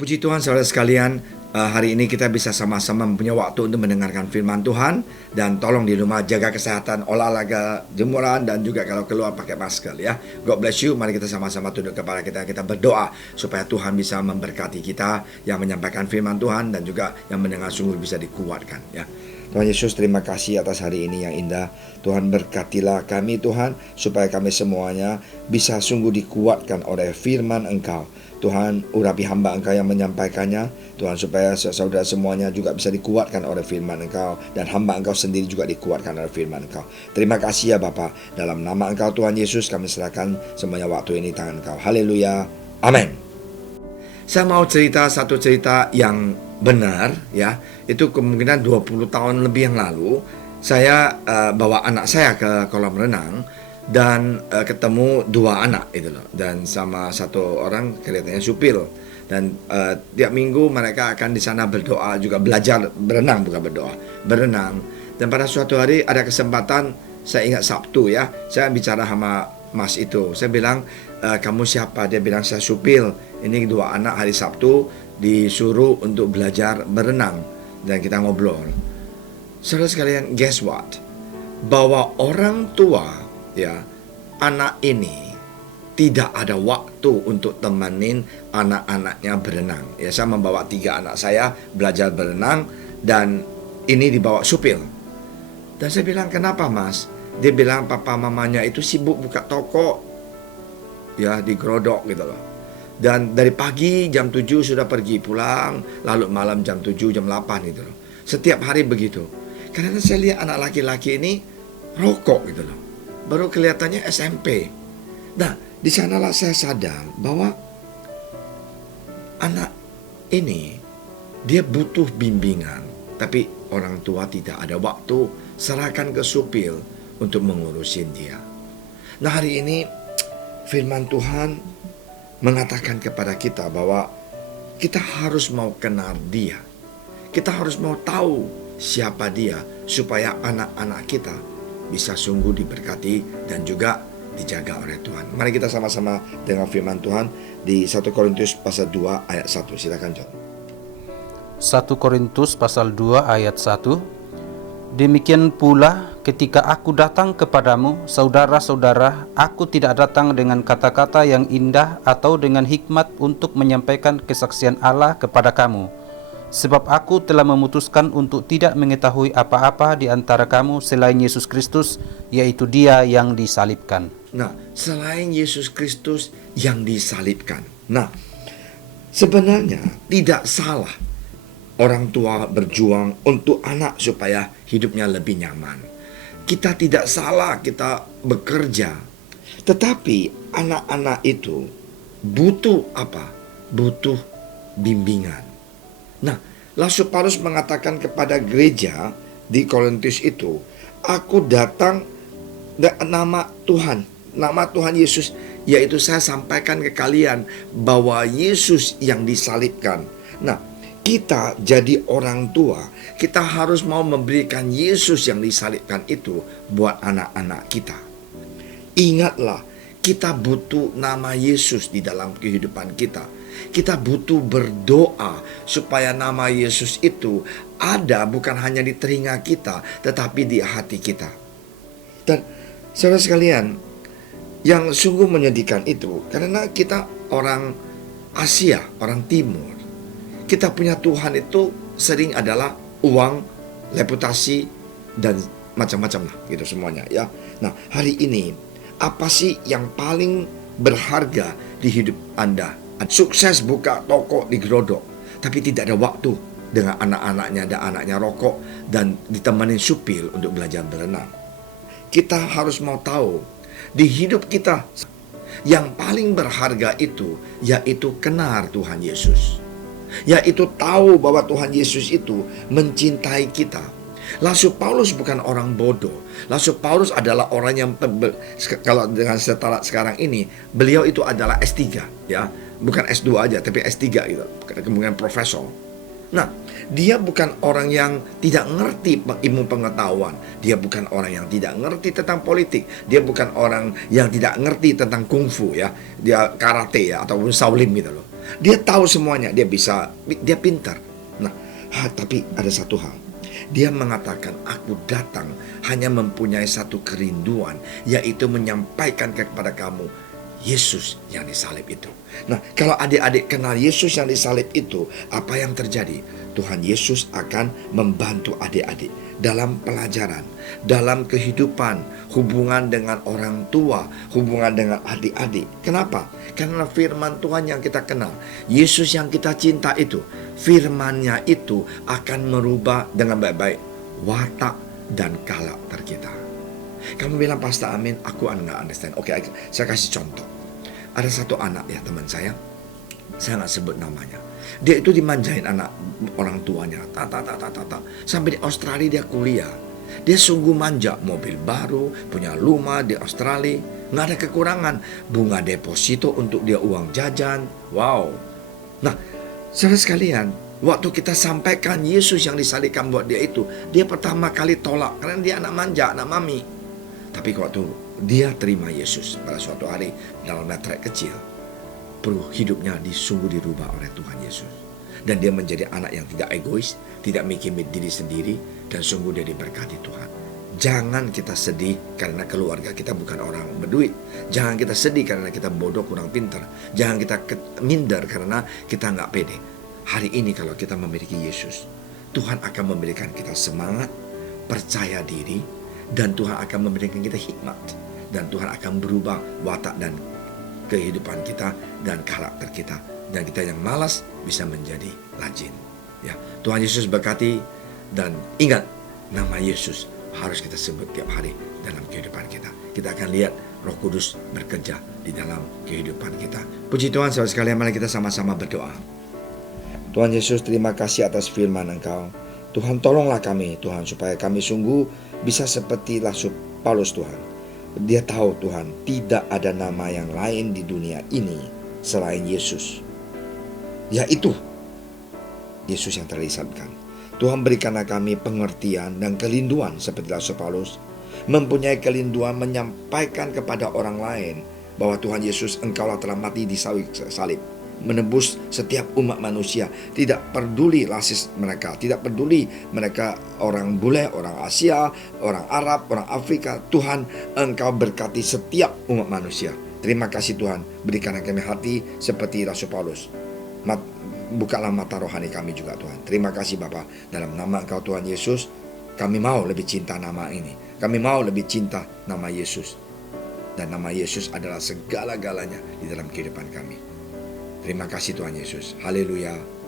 Puji Tuhan saudara sekalian, hari ini kita bisa sama-sama punya waktu untuk mendengarkan firman Tuhan. Dan tolong di rumah jaga kesehatan, olahraga, jemuran, dan juga kalau keluar pakai masker ya. God bless you. Mari kita sama-sama tunduk kepala kita berdoa supaya Tuhan bisa memberkati kita yang menyampaikan firman Tuhan dan juga yang mendengar sungguh bisa dikuatkan ya. Tuhan Yesus, terima kasih atas hari ini yang indah. Tuhan berkatilah kami Tuhan, supaya kami semuanya bisa sungguh dikuatkan oleh firman Engkau. Tuhan, urapi hamba Engkau yang menyampaikannya. Tuhan, supaya saudara semuanya juga bisa dikuatkan oleh firman Engkau, dan hamba Engkau sendiri juga dikuatkan oleh firman Engkau. Terima kasih ya Bapa. Dalam nama Engkau Tuhan Yesus, kami serahkan semuanya waktu ini tangan Engkau. Haleluya. Amin. Saya mau cerita satu cerita yang benar ya. Itu kemungkinan 20 tahun lebih yang lalu, saya bawa anak saya ke kolam renang. Dan ketemu dua anak itu loh, dan sama satu orang kelihatannya supir. Dan tiap minggu mereka akan di sana berdoa, juga belajar berenang, bukan berdoa, berenang. Dan pada suatu hari ada kesempatan, saya ingat Sabtu ya, saya bicara sama mas itu. Saya bilang, kamu siapa? Dia bilang, saya supir. Ini dua anak hari Sabtu disuruh untuk belajar berenang, dan kita ngobrol. Saudara sekalian, guess what? Bahwa orang tua ya, anak ini tidak ada waktu untuk temanin anak-anaknya berenang. Ya, saya membawa 3 anak saya belajar berenang, dan ini dibawa supir. Dan saya bilang, kenapa mas? Dia bilang, papa mamanya itu sibuk buka toko ya di Grodok gitu loh. Dan dari pagi jam 7 sudah pergi pulang, lalu malam jam 7, jam 8 gitu loh. Setiap hari begitu. Karena saya lihat anak laki-laki ini rokok gitu loh. Baru kelihatannya SMP. Nah, di sanalah saya sadar bahwa anak ini dia butuh bimbingan, tapi orang tua tidak ada waktu, serahkan ke supir untuk mengurusin dia. Nah, hari ini firman Tuhan mengatakan kepada kita bahwa kita harus mau kenal dia. Kita harus mau tahu siapa dia, supaya anak-anak kita bisa sungguh diberkati dan juga dijaga oleh Tuhan. Mari kita sama-sama dengar firman Tuhan di 1 Korintus pasal 2 ayat 1. Silakan John. 1 Korintus pasal 2 ayat 1. Demikian pula ketika aku datang kepadamu, saudara-saudara, aku tidak datang dengan kata-kata yang indah atau dengan hikmat untuk menyampaikan kesaksian Allah kepada kamu. Sebab aku telah memutuskan untuk tidak mengetahui apa-apa di antara kamu selain Yesus Kristus, yaitu Dia yang disalibkan. Nah, selain Yesus Kristus yang disalibkan. Nah, sebenarnya tidak salah orang tua berjuang untuk anak supaya hidupnya lebih nyaman. Kita tidak salah kita bekerja. Tetapi anak-anak itu butuh apa? Butuh bimbingan. Nah, Rasul Paulus mengatakan kepada gereja di Korintus itu, aku datang nama Tuhan Yesus, yaitu saya sampaikan ke kalian bahwa Yesus yang disalibkan. Nah, kita jadi orang tua, kita harus mau memberikan Yesus yang disalibkan itu buat anak-anak kita. Ingatlah, kita butuh nama Yesus di dalam kehidupan kita. Kita butuh berdoa supaya nama Yesus itu ada bukan hanya di telinga kita, tetapi di hati kita. Dan saudara sekalian, yang sungguh menyedihkan itu karena kita orang Asia, orang Timur. Kita punya Tuhan itu sering adalah uang, reputasi, dan macam-macam lah gitu semuanya ya. Nah, hari ini apa sih yang paling berharga di hidup Anda? Sukses buka toko di Grodok, tapi tidak ada waktu dengan anak-anaknya, dan anaknya rokok dan ditemani supir untuk belajar berenang. Kita harus mau tahu di hidup kita yang paling berharga itu yaitu kenal Tuhan Yesus, yaitu tahu bahwa Tuhan Yesus itu mencintai kita. Rasul Paulus bukan orang bodoh. Rasul Paulus adalah orang yang kalau dengan setara sekarang ini, beliau itu adalah S3 ya. Bukan S2 aja, tapi S3 gitu. Kemungkinan profesor. Nah, dia bukan orang yang tidak ngerti ilmu pengetahuan. Dia bukan orang yang tidak ngerti tentang politik. Dia bukan orang yang tidak ngerti tentang kungfu ya. Dia karate ya, ataupun Shaolin gitu loh. Dia tahu semuanya, dia pintar. Nah, tapi ada satu hal. Dia mengatakan, aku datang hanya mempunyai satu kerinduan, yaitu menyampaikan kepada kamu Yesus yang disalib itu. Nah, kalau adik-adik kenal Yesus yang disalib itu, apa yang terjadi? Tuhan Yesus akan membantu adik-adik dalam pelajaran, dalam kehidupan, hubungan dengan orang tua, hubungan dengan adik-adik. Kenapa? Karena firman Tuhan yang kita kenal, Yesus yang kita cinta itu, firman-Nya itu akan merubah dengan baik-baik watak dan karakter kita. Kamu bilang, Pastor Amin, aku nggak understand. Oke, saya kasih contoh. Ada satu anak ya, teman saya nggak sebut namanya. Dia itu dimanjain anak orang tuanya, sampai di Australia dia kuliah. Dia sungguh manja, mobil baru, punya rumah di Australia, nggak ada kekurangan, bunga deposito untuk dia uang jajan. Wow. Nah, saudara sekalian, waktu kita sampaikan Yesus yang disalibkan buat dia itu, dia pertama kali tolak karena dia anak manja, anak mami. Tapi waktu dia terima Yesus pada suatu hari dalam letrek kecil, hidupnya sungguh dirubah oleh Tuhan Yesus. Dan dia menjadi anak yang tidak egois, tidak mikir diri sendiri, dan sungguh dia diberkati Tuhan. Jangan kita sedih karena keluarga kita bukan orang berduit. Jangan kita sedih karena kita bodoh, kurang pintar. Jangan kita minder karena kita nggak pede. Hari ini kalau kita memiliki Yesus, Tuhan akan memberikan kita semangat, percaya diri, dan Tuhan akan memberikan kita hikmat. Dan Tuhan akan berubah watak dan kehidupan kita dan karakter kita. Dan kita yang malas bisa menjadi rajin. Ya, Tuhan Yesus berkati, dan ingat, nama Yesus harus kita sebut tiap hari dalam kehidupan kita. Kita akan lihat Roh Kudus bekerja di dalam kehidupan kita. Puji Tuhan, saudara sekalian, mari kita sama-sama berdoa. Tuhan Yesus, terima kasih atas firman Engkau. Tuhan, tolonglah kami, Tuhan, supaya kami sungguh bisa seperti Rasul Paulus, Tuhan. Dia tahu, Tuhan, tidak ada nama yang lain di dunia ini selain Yesus, yaitu Yesus yang telah disalibkan. Tuhan, berikanlah kami pengertian dan kerinduan seperti Rasul Paulus, mempunyai kerinduan menyampaikan kepada orang lain bahwa Tuhan Yesus, Engkaulah telah mati di salib, menebus setiap umat manusia. Tidak peduli rasis mereka, tidak peduli mereka orang bule, orang Asia, orang Arab, orang Afrika. Tuhan, Engkau berkati setiap umat manusia. Terima kasih Tuhan, berikanlah kami hati seperti Rasul Paulus. Bukalah mata rohani kami juga Tuhan. Terima kasih Bapa, dalam nama Engkau Tuhan Yesus, kami mau lebih cinta nama ini. Kami mau lebih cinta nama Yesus. Dan nama Yesus adalah segala-galanya di dalam kehidupan kami. Terima kasih Tuhan Yesus. Haleluya.